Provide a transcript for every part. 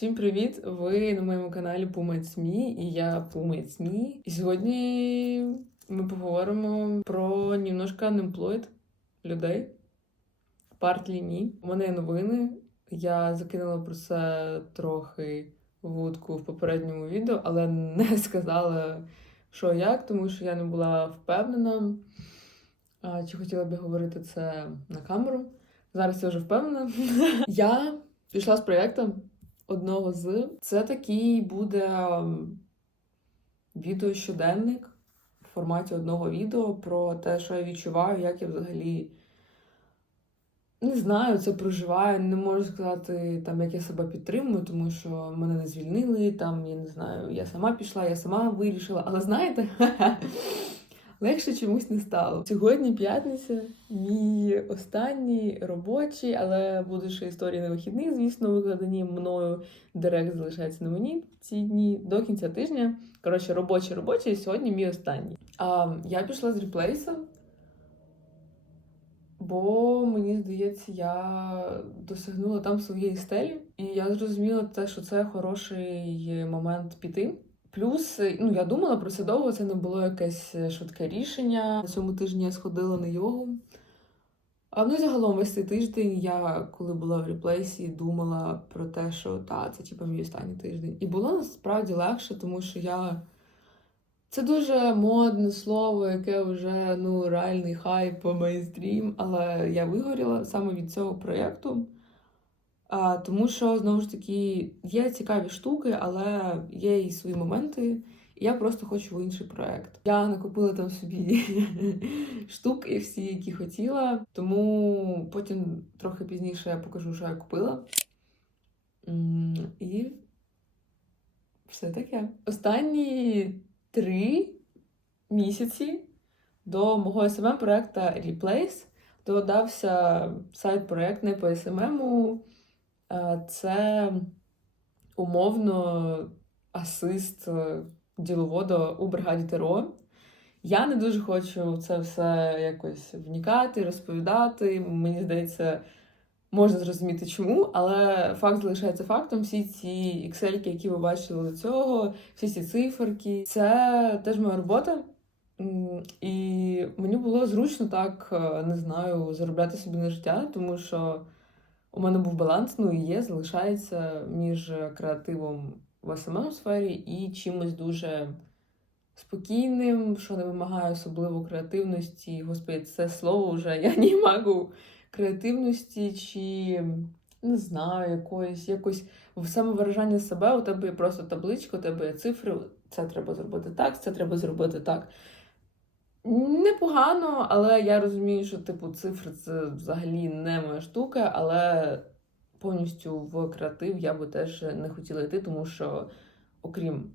Всім привіт! Ви на моєму каналі Пумець Мі і я Пумець Мі. І сьогодні ми поговоримо про немножко unemployed людей. Партлі Мі. У мене є новини. Я закинула про це трохи вудку в попередньому відео, але не сказала, що як, тому що я не була впевнена, чи хотіла б говорити це на камеру. Зараз я вже впевнена. Я пішла з проєктом одного з. Це такий буде відеощоденник в форматі одного відео про те, що я відчуваю, як я взагалі не знаю, це проживаю. Не можу сказати, там, як я себе підтримую, тому що мене не звільнили. Там, я не знаю, я сама пішла, я сама вирішила. Але знаєте, легше чомусь не стало. Сьогодні п'ятниця, мій останній робочий, але будуть ще історії на вихідних, звісно, викладені мною. Директ залишається на мені ці дні до кінця тижня. Коротше, робочий робочий, сьогодні мій останній. А я пішла з реплейса, бо мені здається, я досягнула там своєї стелі, і я зрозуміла те, що це хороший момент піти. Плюс, ну я думала про це довго, це не було якесь швидке рішення. На цьому тижні я сходила на йогу. А ну загалом весь цей тиждень я, коли була в реплейсі, думала про те, що та, це типу мій останній тиждень. І було насправді легше, тому що я. Це дуже модне слово, яке вже ну реальний хайп по мейнстрім, але я вигоріла саме від цього проєкту. Тому що знову ж таки є цікаві штуки, але є і свої моменти. І я просто хочу в інший проект. Я накупила там собі штуки всі, які хотіла. Тому потім трохи пізніше я покажу, що я купила. І все таке. Останні три місяці до мого smm проекту Replace додався сайт-проект не по SMM. Е, Це умовно асист е, діловода у бригаді ТРО. Я не дуже хочу це все якось вникати, розповідати. Мені здається, можна зрозуміти чому, але факт залишається фактом. Всі ці Excel, які ви бачили до цього, всі ці циферки, це теж моя робота. І мені було зручно так, е, не знаю, заробляти собі на життя, тому що у мене був баланс, ну і є, залишається між креативом в smm сфері і чимось дуже спокійним, що не вимагає особливо креативності. Господи, це слово вже я не можу креативності чи не знаю, якоїсь якось самовиражання себе. У тебе є просто табличка, у тебе є цифри. Це треба зробити так, це треба зробити так. Непогано, але я розумію, що типу цифри це взагалі не моя штука, але повністю в креатив я би теж не хотіла йти, тому що, окрім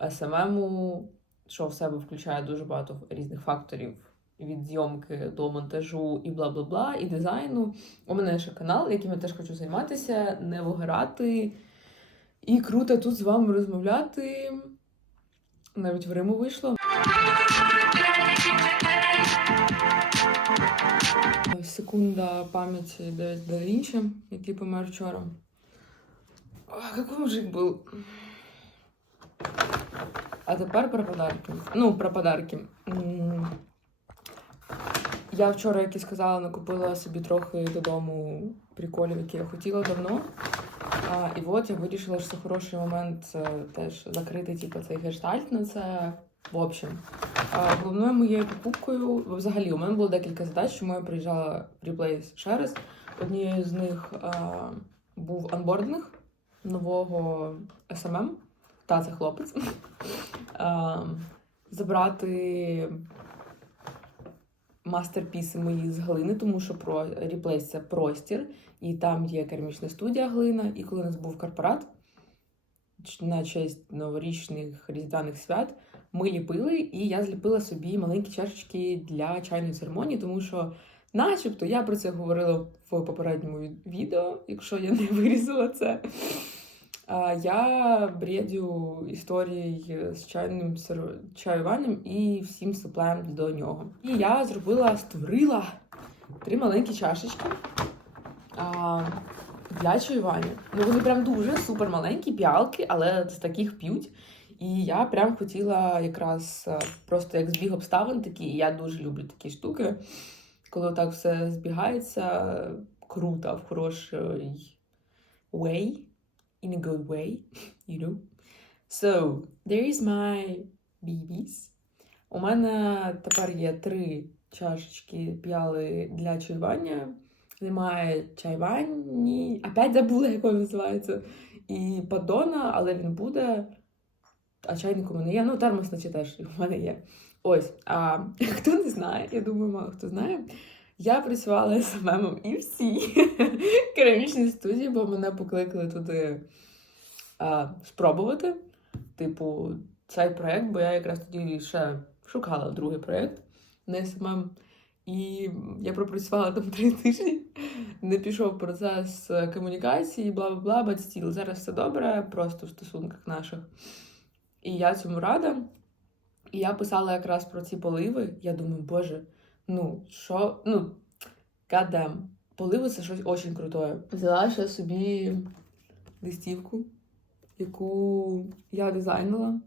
SMM, що в себе включає дуже багато різних факторів від зйомки до монтажу і бла бла бла, і дизайну. У мене ще канал, яким я теж хочу займатися, не вигорати. І круто тут з вами розмовляти. Навіть в Риму вийшло. Секунда пам'яті Девід да Вінчі, який помер вчора. Ох, який мужик був. А тепер про подарки. Ну, про подарки. Я вчора, як і сказала, накупила собі трохи додому приколів, які я хотіла давно. А, і от я вирішила, що це хороший момент е, теж закрити типу, цей гештальт на це. В общем, головною моєю покупкою, взагалі, у мене було декілька задач, чому я приїжджала в ще раз. Однією з них а, був анбординг нового SMM, та це хлопець. А, забрати мастерпіси мої з глини, тому що про реплейс це простір, і там є керамічна студія глина. І коли у нас був корпорат на честь новорічних різдвяних свят, ми ліпили, і я зліпила собі маленькі чашечки для чайної церемонії, тому що, начебто, я про це говорила в попередньому відео, якщо я не вирізала це. Я бредю історій з чайним чаюванням і всім суплем до нього. І я зробила, створила три маленькі чашечки. Для чаювання. Ну вони прям дуже супер маленькі піалки, але з таких п'ють. І я прям хотіла якраз е, просто як збіг обставин такі. І я дуже люблю такі штуки, коли так все збігається круто, в хороший way, in a good way, you know. So, there is my babies. У мене тепер є три чашечки п'яли для чаювання. Немає чайвані. Опять забула, як він називається. І падона, але він буде. А чайник у мене є. Ну, термос, наче теж у мене є. Ось. А хто не знає, я думаю, мало хто знає. Я працювала СММом і всі керамічній студії, бо мене покликали туди а, спробувати. Типу, цей проєкт, бо я якраз тоді ще шукала другий проєкт на СММ. І я пропрацювала там три тижні, не пішов процес комунікації, бла бла бла, but. Зараз все добре, просто в стосунках наших. І я цьому рада. І я писала якраз про ці поливи. Я думаю, боже, ну що, ну, goddamn, поливи це щось дуже крутое. Взяла ще собі листівку, яку я дизайнила.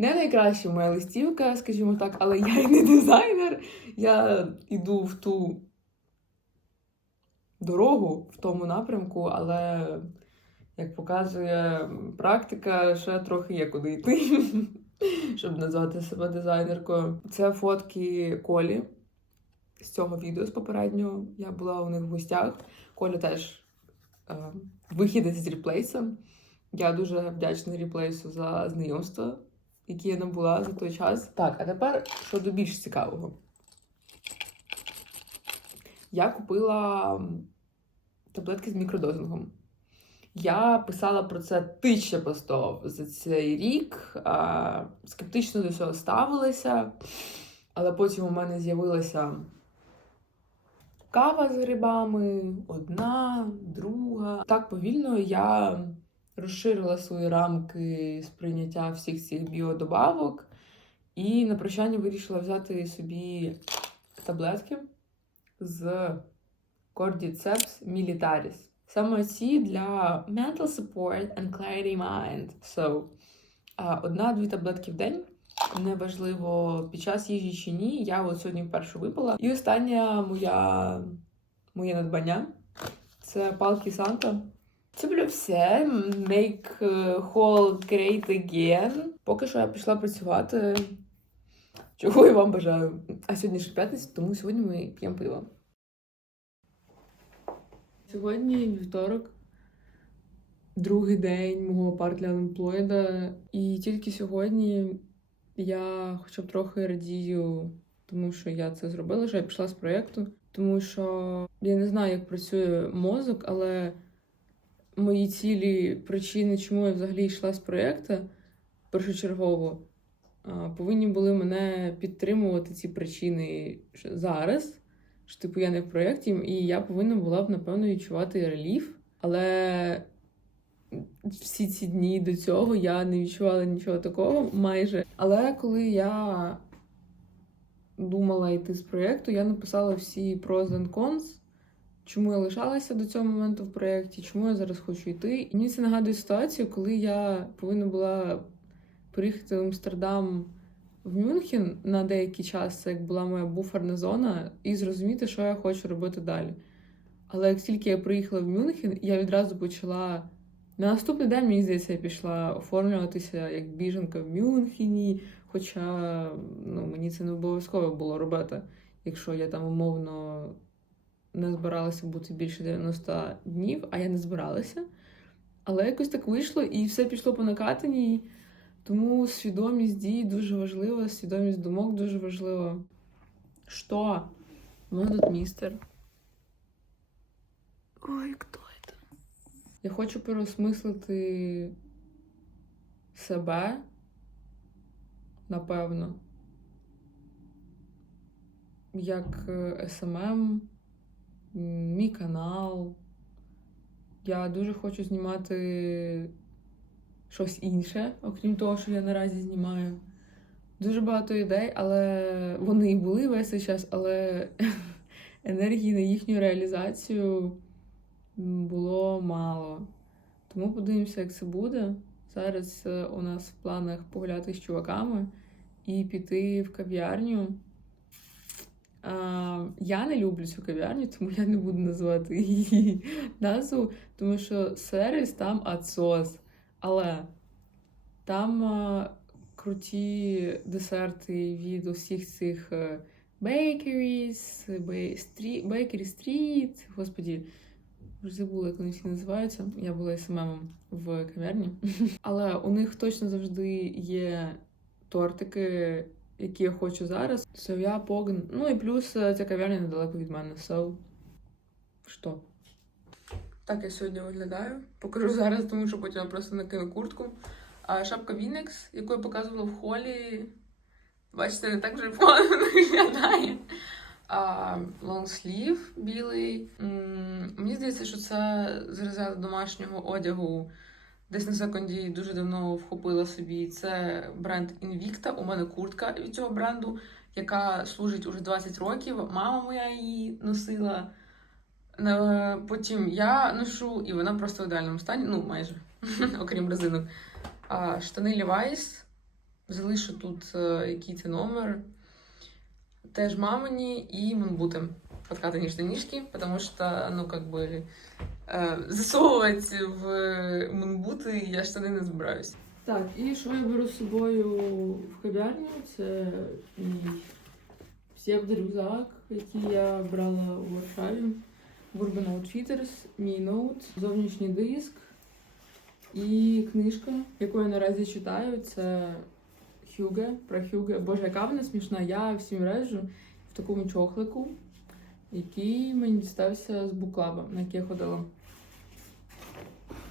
Не найкраща моя листівка, скажімо так, але я і не дизайнер. Я йду в ту дорогу в тому напрямку, але, як показує практика, ще трохи є куди йти, щоб назвати себе дизайнеркою. Це фотки Колі з цього відео з попереднього. Я була у них в гостях. Коля теж е, вихідець з реплейсом. Я дуже вдячна реплейсу за знайомство які я набула за той час. Так, а тепер щодо більш цікавого. Я купила таблетки з мікродозингом. Я писала про це тисяча постов за цей рік, скептично до цього ставилася, але потім у мене з'явилася кава з грибами, одна, друга. Так повільно я розширила свої рамки сприйняття всіх цих біодобавок. І на прощання вирішила взяти собі таблетки з Cordyceps militaris. Саме ці для mental support and clarity mind. So, одна-дві таблетки в день. Неважливо під час їжі чи ні. Я от сьогодні вперше випила. І остання моя моє надбання це палки Санта. Це було все. Make whole great again. Поки що я пішла працювати. Чого я вам бажаю. А сьогодні ж п'ятниця, тому сьогодні ми п'ємо пиво. Сьогодні вівторок, другий день мого партля Unemployed. І тільки сьогодні я хоча б трохи радію, тому що я це зробила, що я пішла з проєкту. Тому що я не знаю, як працює мозок, але мої цілі причини, чому я взагалі йшла з проєкту першочергово, повинні були мене підтримувати ці причини зараз. Що, типу, я не в проєкті, і я повинна була б, напевно, відчувати реліф. Але всі ці дні до цього я не відчувала нічого такого майже. Але коли я думала йти з проєкту, я написала всі pros and cons чому я лишалася до цього моменту в проєкті, чому я зараз хочу йти. І мені це нагадує ситуацію, коли я повинна була приїхати в Амстердам в Мюнхен на деякий час, це як була моя буферна зона, і зрозуміти, що я хочу робити далі. Але як тільки я приїхала в Мюнхен, я відразу почала. На наступний день, мені здається, я пішла оформлюватися як біженка в Мюнхені, хоча ну, мені це не обов'язково було робити, якщо я там умовно не збиралася бути більше 90 днів, а я не збиралася. Але якось так вийшло і все пішло по накатаній. Тому свідомість дій дуже важлива, свідомість думок дуже важлива. Що? Ну, тут містер. Ой, хто це? Я хочу переосмислити себе, напевно, як СММ мій канал. Я дуже хочу знімати щось інше, окрім того, що я наразі знімаю. Дуже багато ідей, але вони і були весь цей час, але енергії на їхню реалізацію було мало. Тому подивимося, як це буде. Зараз е, у нас в планах погуляти з чуваками і піти в кав'ярню. А, я не люблю цю кав'ярню, тому я не буду називати її назву, тому що сервіс там ацос. Але там а, круті десерти від усіх цих е, bakeries, бей- стрі- bakery street, господі, вже забула, як вони всі називаються. Я була СММом в кав'ярні. Але у них точно завжди є тортики, які я хочу зараз. So я погн. Ну і плюс е, ця кав'ярня недалеко від мене. So, що? Так я сьогодні виглядаю. Покажу зараз, тому що потім я просто накину куртку. А шапка Вінекс, яку я показувала в холі. Бачите, не так вже погано виглядає. А, лонгслів білий. Мені здається, що це з розряду домашнього одягу. Десь на секунді дуже давно вхопила собі. Це бренд Invicta. У мене куртка від цього бренду, яка служить уже 20 років. Мама моя її носила. Е, Потім я ношу, і вона просто в ідеальному стані, ну майже, окрім резинок. А, штани Levi's. Залишу тут е, який це номер. Теж мамині і мунбути. Подкатані штанишки, потому что, ну, как бы, э, засовывать в мунбути я штани не збираюсь. Так, і що я беру з собою в кав'ярню? Це мій псевдорюкзак, який я брала у Варшаві. Urban Outfitters, мій ноут, зовнішній диск і книжка, яку я наразі читаю, це Хюге, про Хюге. Боже, яка вона смішна. Я всім режу в такому чохлику, який мені дістався з буклаба, на який я ходила.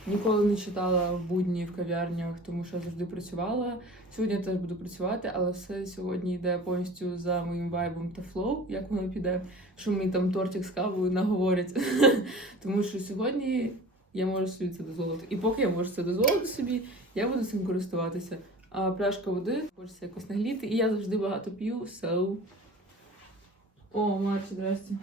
Ніколи не читала в будні в кав'ярнях, тому що я завжди працювала. Сьогодні я теж буду працювати, але все сьогодні йде повністю за моїм вайбом та флоу, як воно піде, що мені там тортик з кавою наговорять. Тому що сьогодні я можу собі це дозволити. І поки я можу це дозволити собі, я буду цим користуватися. А пляшка води, хочеться якось нагліти, і я завжди багато п'ю, so... О, Марчі, здрасте.